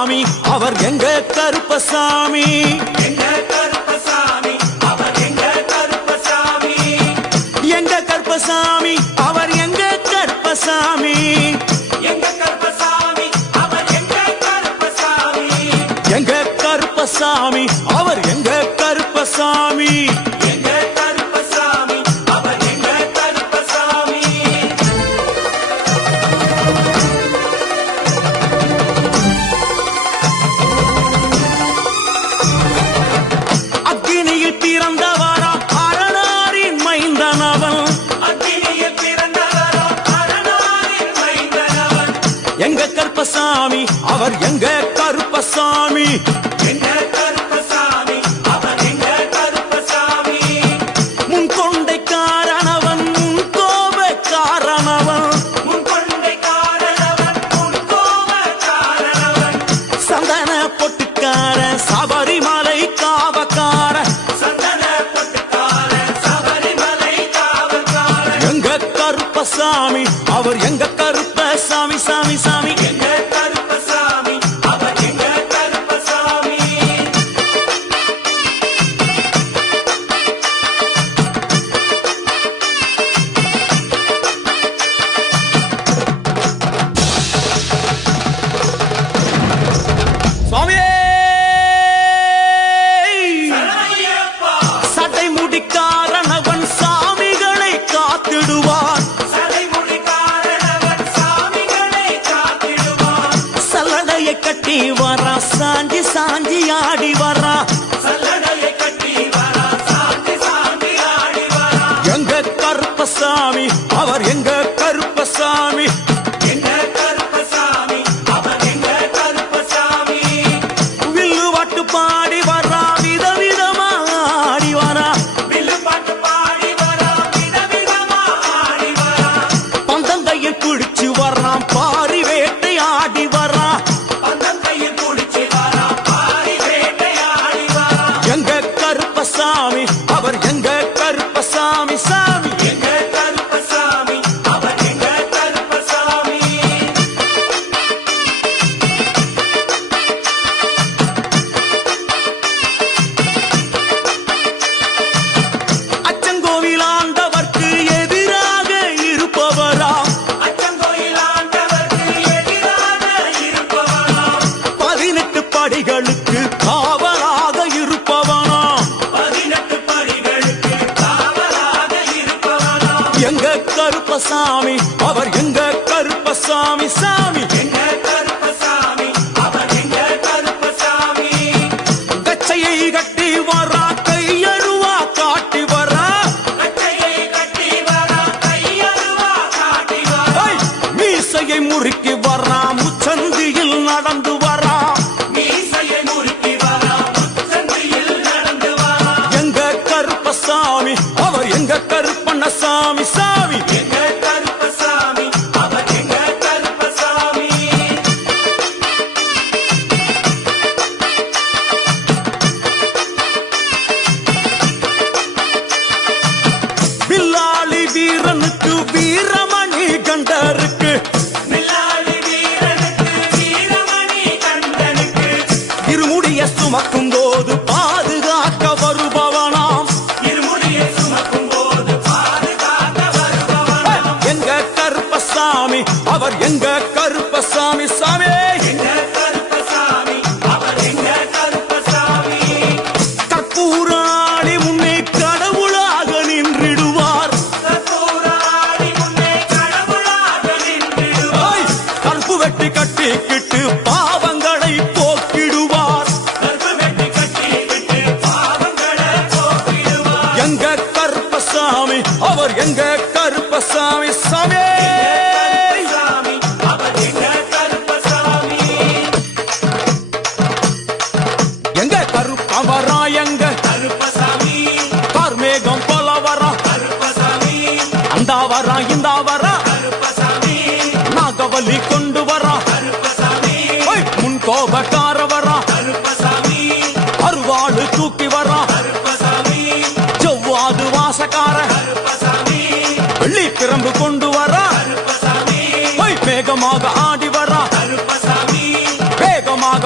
கருப்பசாமி அவர் எங்க கருப்பசாமி எங்க கருப்பசாமி அவர் எங்க கருப்பசாமி எங்க கருப்பசாமி அவர் எங்க கருப்பசாமி எங்க கருப்பசாமி அவர் எங்க கருப்பசாமி எங்க கருப்பசாமி அவர் எங்க கருப்பசாமி எங்க கருப்பசாமி அவர் எங்க கருப்பசாமி அக்கினியில் பிறந்தவரா அரணாரின் மைந்தனவன் அக்கினியில் பிறந்தவரோ அரணாரின் மைந்தனவன் எங்க கருப்பசாமி அவர் எங்க கருப்பசாமி எங்க கருப்பசாமி அவர் எங்க கருப்பசாமி முன் கொண்டை காரணவன் முன் கோப காரணவன் முன் கொண்டை காரணவன் முன் கோப காரணவன் சந்தன பொட்டுக்கார சபரிமலை காவக்கார சந்தன பொட்டுக்கார சபரிமலை காவல்கார எங்க கருப்பசாமி அவர் எங்க கருப்பசாமி சாமி சாமி எங்க கருப்பசாமி அவர் எங்க கருப்பசாமி சுவாமியே ஐயப்பா சட்டை முடிக்காரணவன் சாமிகளை காத்திடுவான் சடைமுடி காரணவன் சாமிகளை காத்திடுவான் சல்லடையை கட்டி வரா சாஞ்சி சாஞ்சி ஆடி வரா சல்லடையை கட்டி வரா சாந்தி சாந்தி ஆடி வரா எங்க கருப்பசாமி அவர் எங்க கருப்பசாமி எங்க கருப்பசாமி அவர் எங்க கருப்பசாமி வில்லு வாட்டு பாடி வரா விதவிதமா ஆடி வரா வில்லு பாட்டு பாடி வரா விதவிதமா ஆடி வரா பந்தங்கையில் பிடிச்சு வர்றான் பாரி வேட்டை ஆடி வரா பந்தம் கையில் பிடிச்சி வரா பாரி வேட்டையாடி வரா எங்க கருப்பசாமி அவர் எங்க கருப்பசாமி சாமி எங்க கருப்பசாமி அவர் எங்க கருப்பசாமி அச்சங்கோவில் ஆண்டவர்க்கு எதிராக இருப்பவரா அச்சங்கோயில் ஆண்டவருக்கு எதிராக இருப்பவனாம் 18 படிகளுக்கு காவலாக இருப்பவனா 18 படிகளுக்கு காவலாக இருப்பவனாம் எங்க கருப்பசாமி அவர் எங்க கருப்பசாமி சாமி எங்க கருப்பசாமி அவர் எங்க கருப்பசாமி கச்சையை கட்டி வரா கையருவா காட்டி வரா கட்டையை கட்டி வரா கையருவா காட்டி வரா ஐ! மீசையை முறுக்கி வரா முச்சந்தியில் நடந்து வரா மீசையை முறுக்கி வரா முச்சந்தியில் நடந்து வரா எங்க கருப்பசாமி அவர் எங்க கருப்பண்ணசாமி சாமி எங்க கருப்பசாமி அவர் எங்க கருப்பசாமி வில்லாளி வீரனுக்கு வீரமணி கண்டருக்கு மில்லாளி வீரனுக்கு வீரமணி கண்டனுக்கு இருமுடிய சுமக்கும் போது பாதுகாக்க வருபவனாம் இருமுடியை சுமக்கும் போது பாதுகாக்க வருபவனாம் எங்க கருப்பசாமி அவர் எங்க கருப்பசாமி சாமி எங்க கருப்பசாமி அவர் எங்க கருப்பசாமி கற்பூராணி முன்னே கடவுளாக நின்றிடுவார் கற்பூராடி முன்னே கடவுளாக நின்றிடுவார் ஐ! கற்பு வெட்டி கட்டிக்கிட்டு பாவங்களை போக்கிடுவார் கற்பு வெட்டி கட்டி விட்டு பாவங்களை போக்கிடுவார் எங்க கருப்பசாமி அவர் எங்க கருப்பசாமி சாமி கருப்பசாமி அவர் எங்க கருப்பசாமி எங்க கருப்பவரா எங்க கருப்பசாமி கார்மேகம் போல வரா கருப்பசாமி அந்த வரா இந்த வரா கருப்பசாமி நாகவலி கொண்டு வரா கருப்பசாமி ஐ! முன் கோபக்கார வரா கருப்பசாமி அருவாளு தூக்கி வரா கருப்பசாமி ஜவ்வாது வாசக்கார கருப்பசாமி வெள்ளி பிரம்பு கொண்டு வரா கருப்பசாமி வேகமாக ஆடி வரா கருப்பசாமி வேகமாக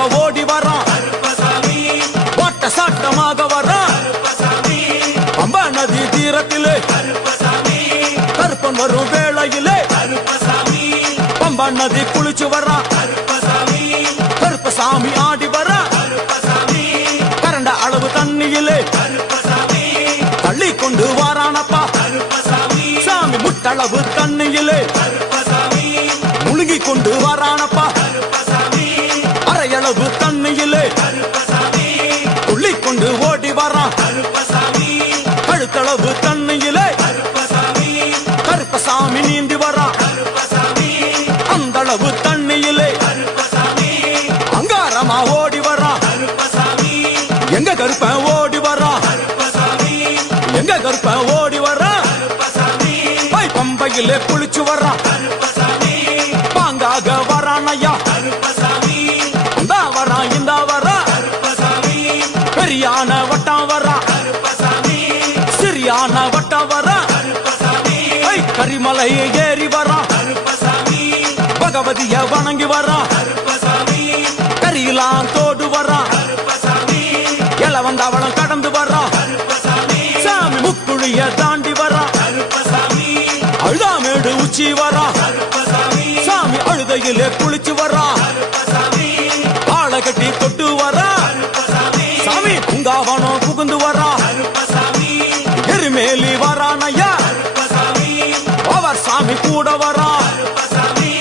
பம்பா நதி குளிச்சு வரா கருப்பசாமி கருப்பசாமி ஆடி வரா கருப்பசாமி கரண்ட அளவு தண்ணியிலே கருப்பசாமி தள்ளி கொண்டு வாரானப்பா கருப்பசாமி சாமி முட்டளவு தண்ணியிலே கருப்பசாமி முழுகி கொண்டு வாரானப்பா கருப்பசாமி அரையளவு தண்ணியிலே கருப்பசாமி துள்ளி கொண்டு ஓடி வரான் கருப்பசாமி கழுத்தளவு தண்ணியிலே கருப்பசாமி கருப்பசாமி நீந்தி வரான் கருப்பசாமி அந்த அளவு தண்ணியிலே கருப்பசாமி அங்காரமா ஓடி வரான் கருப்பசாமி எங்க கருப்பன் ஓடி வரான் கருப்பசாமி எங்க கருப்பன் ஓடி வரான் கருப்பசாமி பம்பையிலே குளிச்சு வரான் கருப்பசாமி பாங்காக வரான் ஐயா கருப்பசாமி இந்தா வரான் இந்தா வரான் கருப்பசாமி பெரியான வட்டம் வரான் கருப்பசாமி சிறியான வட்டம் வரான் கருப்பசாமி கரிமலை ஏறி வரான் கருப்பசாமி பகவதிய வணங்கி வரான் கருப்பசாமி கரியெல்லாம் தோடு வரான் கருப்பசாமி இளவந்தவளம் கடந்து வரான் கருப்பசாமி சாமி முக்குழிய தாண்டி வரான் கருப்பசாமி அழுதாமேடு உச்சி வரான் கருப்பசாமி சாமி அழுதையிலே குளிச்சு வரான் கருப்பசாமி ஆளை கட்டி தொட்டு வரான் கருப்பசாமி சாமி பூங்காவனம் புகுந்து வரான் கருப்பசாமி எருமேலி வரான் ஐயா கருப்பசாமி அவர் சாமி கூட வரான் கருப்பசாமி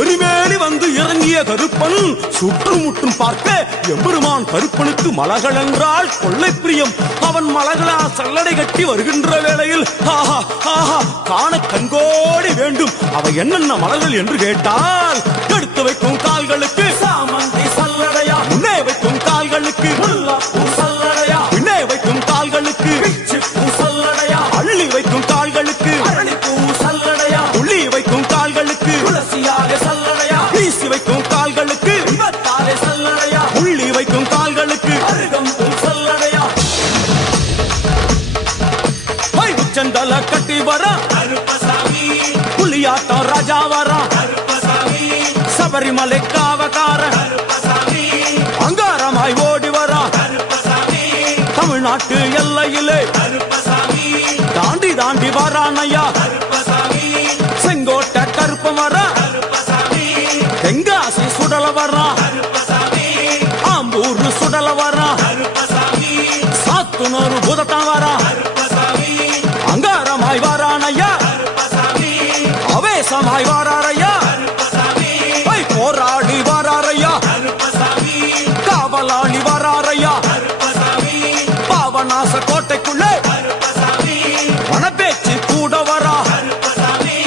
எருமேலி வந்து இறங்கிய கருப்பன் சுற்றுமுற்றும் பார்க்க எம்பெருமான் கருப்பனுக்கு மலகள் என்றால் கொள்ளை பிரியம். அவன் மலகளா சல்லடை கட்டி வருகின்ற வேளையில் ஆஹா ஆஹா காண கண்கோடி வேண்டும். அவை என்னென்ன மலர்கள் என்று கேட்டால் எடுத்து வைக்கும் கால்களுக்கு சாமந்தி சல்லடையா, முன்னே வைக்கும் கால்களுக்கு முல்லைப்பூ சல்லடையா, பின்னே வைக்கும் கால்களுக்கு பிச்சிப்பூ சல்லடையா, அள்ளி வைக்கும் கால்களுக்கு அரளிப்பூ சல்லடையா, துள்ளி வைக்கும் கால்களுக்கு துளசியாக சல்லடையா, வீசி வைக்கும் கால்களுக்கு இவத்தாலே சல்லடையா, உள்ளி வைக்கும் கால்களுக்கு அருகம்பூ சல்லடையா. உச்சந்தல கட்டி வர கருப்பசாமி புலியாட்டம் ராஜா வர கருப்பசாமி சபரிமலை காவக்கார கருப்பசாமி அங்காரமாய் ஓடி வர கருப்பசாமி தமிழ்நாட்டு எல்லையிலே கருப்பசாமி தாண்டி தாண்டி வரானையா. கருப்பசாமி செங்கோட்டை கருப்பம் வர கருப்பசாமி தெங்காசி சுடல வர கருப்பசாமி ஆம்பூர் சுடல வர கருப்பசாமி சாத்துனூர் புதட்டம் வர கருப்பசாமி அங்காரமாய் வரானையா. கருப்பசாமி அவேசமாய் வராரையா, கருப்பசாமி போராடி வராரையா, கருப்பசாமி காவலாளி வராரையா. கருப்பசாமி பாவநாச கோட்டைக்குள்ளே கருப்பசாமி வனப்பேச்சு கூட வரா. கருப்பசாமி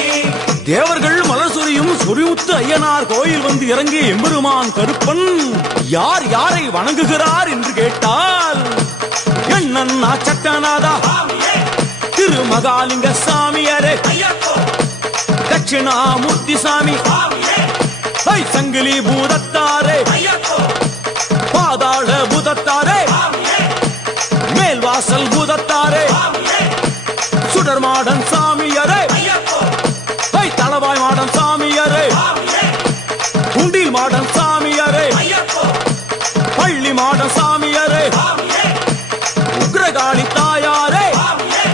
தேவர்கள் மலர் சொரியும் சொரிமுத்து ஐயனார் கோயில் வந்து இறங்கிய எம்பெருமான் கருப்பன் யார் யாரை வணங்குகிறார் என்று கேட்டால் என்னன்னா சட்டநாதா, சாமியே திருமகாலிங்க சாமியாரே, ஐயப்போ தட்சிணாமூர்த்தி சாமி, சாமியே சங்கிலி பூதத்தாரே, ஐயப்போ பாதாள பூதத்தாரே, சாமியே மேல்வாசல் பூதத்தாரே, சாமியே சுடர் மாடன் சாமியாரே, ஐயப்போ தளவாய் மாடன் சாமியாரே, சாமியே குண்டில் மாடன் சாமியாரே, ஐயப்போ பள்ளி மாடன் சாமியாரே, சாமியே உக்ரகாளி தாயாரே, சாமியே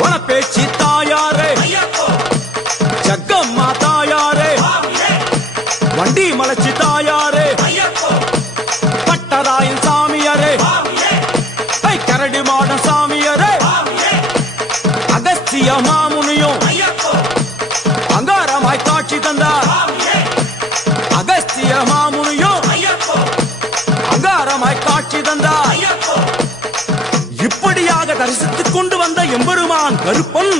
வனப்பேச்சி தாயாரே, ஐயப்போ ஜக்கம்மா தாயாரே, சாமியே வண்டி மலச்சி தாயாரே, ஐயப்போ பட்டராயன் சாமியாரே, சாமியே கரடி மாடன் சாமியாரே, சாமியே அகஸ்திய மாமுனியும் ஐயப்போ அங்காரமாய் காட்சி தந்தார். சாமியே அகஸ்திய மாமுனியும் ஐயப்போ அங்காரமாய் காட்சி தந்தார். ஐயப்போ இப்படியாக தரிசித்துக் கொண்டு வந்த எம்பெருமான் கருப்பன்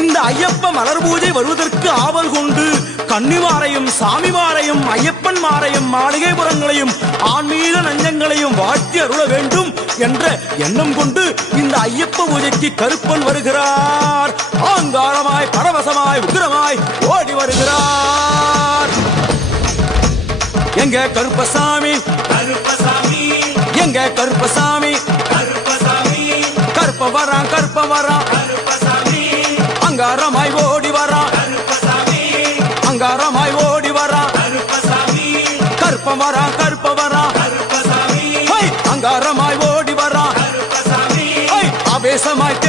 இந்த ஐயப்ப மலர் பூஜை வருவதற்கு ஆவல் கொண்டு கன்னிமாரையும் சாமிமாரையும் ஐயப்பன் மாரையும் மாளிகைபுரங்களையும் ஆன்மீக நஞ்சங்களையும் வாழ்த்தி அருள வேண்டும் என்ற எண்ணம் கொண்டு இந்த ஐயப்ப பூஜைக்கு கருப்பன் வருகிறார். ஆங்காரமாய் பரவசமாய் உக்கிரமாய் ஓடி வருகிறார். எங்க கருப்பசாமி, கருப்பசாமி எங்க கருப்பசாமி, கருப்பசாமி கருப்ப வரான் கருப்ப வரான், கருப்பசாமி அங்காரமாய் ஓடி வரான், கருப்பசாமி அங்காரமாய் ஓடி வரான், கருப்பசாமி கருப்ப வரான் கருப்ப வரான், கருப்பசாமி அங்காரமாய் ஓடி வரான், கருப்பசாமி ஆவேசமாய்